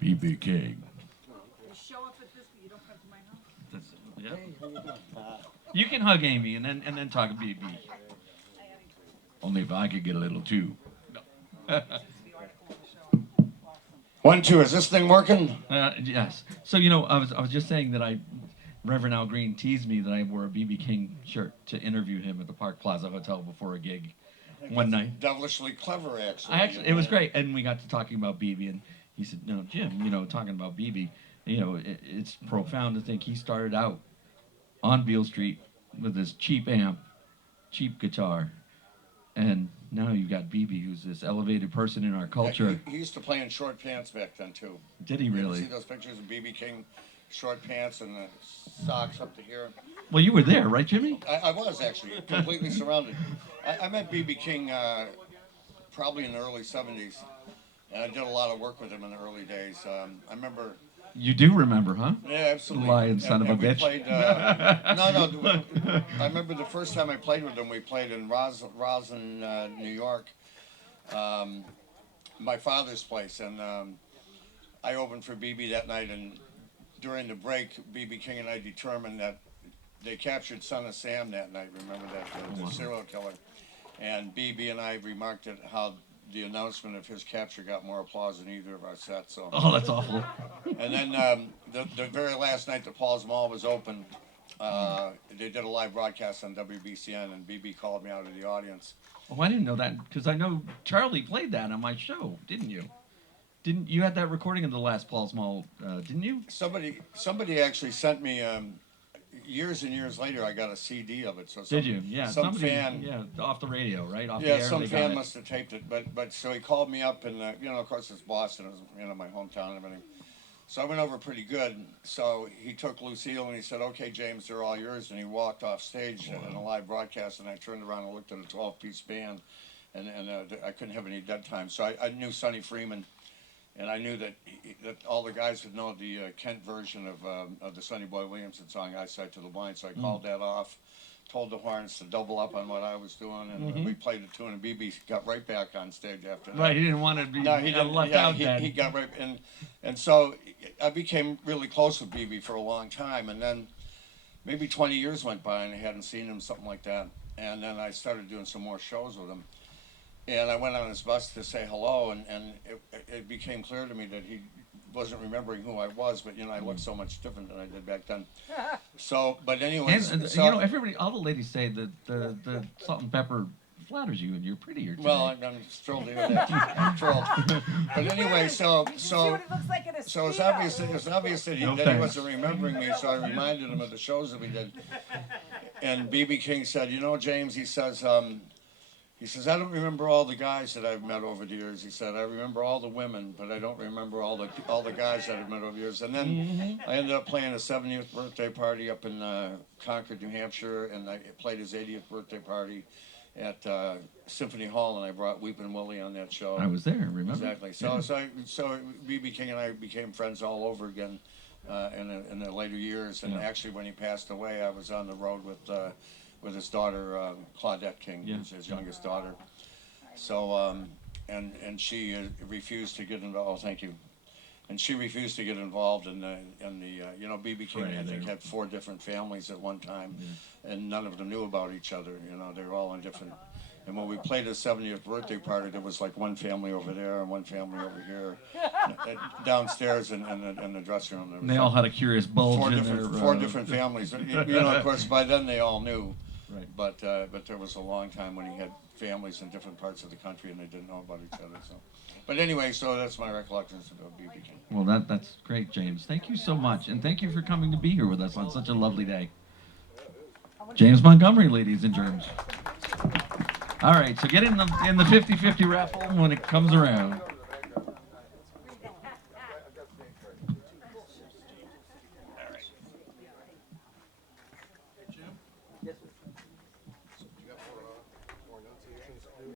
BB King. You show up at this, but you don't come to my house. Yeah. You can hug Amy and then talk to BB. Only if I could get a little too. No. 1, 2. Is this thing working? Yes. So I was just saying that Reverend Al Green teased me that I wore a BB King shirt to interview him at the Park Plaza Hotel before a gig one night. Devilishly clever, actually. It was great, and we got to talking about BB, and he said, "No, Jim, talking about BB, it's profound to think he started out on Beale Street with this cheap amp, cheap guitar, and now you've got BB, who's this elevated person in our culture." He used to play in short pants back then too. Did he You really? see those pictures of BB King, short pants and the socks up to here? Well, you were there, right, Jimmy? I was actually completely surrounded. I met BB King probably in the early '70s, and I did a lot of work with him in the early days. I remember. You do remember, huh? Yeah, absolutely. Lying son of a bitch. Played, no. I remember the first time I played with him, we played in Roslyn, New York, my father's place, and I opened for BB that night, and during the break, BB King and I determined that they captured Son of Sam that night, remember that, the serial killer, and BB and I remarked at how the announcement of his capture got more applause than either of our sets. So. Oh, that's awful. And then the very last night that Paul's Mall was open, they did a live broadcast on WBCN, and BB called me out of the audience. Oh, I didn't know that, because I know Charlie played that on my show, didn't you? Didn't you had that recording of the last Paul's Mall, didn't you? Somebody actually sent me, years and years later, I got a CD of it. So did you? Yeah, some fan. Yeah, off the radio, right? Off the Yeah, air, some fan must have taped it. But so he called me up, and of course it's Boston, it was my hometown and everything. So I went over pretty good. So he took Lucille and he said, "Okay, James, they're all yours." And he walked off stage in a live broadcast, and I turned around and looked at a 12-piece band, and I couldn't have any dead time. So I knew Sonny Freeman. And I knew that all the guys would know the Kent version of the Sonny Boy Williamson song, "Eyesight to the Blind." So I called that off, told the horns to double up on what I was doing, and we played the tune, and BB got right back on stage after that. Right, he didn't want to be left out. He got right, and so I became really close with BB for a long time, and then maybe 20 years went by, and I hadn't seen him, something like that, and then I started doing some more shows with him. And I went on his bus to say hello, and it became clear to me that he wasn't remembering who I was, but I looked so much different than I did back then. So, but anyways, and everybody, all the ladies say that the salt and pepper flatters you, and you're prettier today. Well, I'm thrilled to hear that. I'm thrilled. But anyway, so See what it looks like in a it's obvious that he wasn't remembering me, so I reminded him of the shows that we did. And BB King said, "James," he says, "I don't remember all the guys that I've met over the years." He said, "I remember all the women, but I don't remember all the guys that I've met over the years." And then I ended up playing a 70th birthday party up in Concord, New Hampshire, and I played his 80th birthday party at Symphony Hall, and I brought Weepin' Willie on that show. I was there, remember? Exactly. So BB King and I became friends all over again in the later years. And actually, when he passed away, I was on the road with his daughter, Claudette King, his youngest daughter. So, and she refused to get involved. Oh, thank you. And she refused to get involved in the BB King, I think, had 4 different families at one time, and none of them knew about each other. They were all in different. And when we played his 70th birthday party, there was like one family over there and one family over here, downstairs in the dressing room. And they all had a curious bulge in their... 4 different families. Of course, by then they all knew. Right. But there was a long time when he had families in different parts of the country and they didn't know about each other. So, but anyway, so that's my recollections about BB King. Well, that's great, James. Thank you so much, and thank you for coming to be here with us on such a lovely day. James Montgomery, ladies and germs. All right, so get in the 50-50 raffle when it comes around.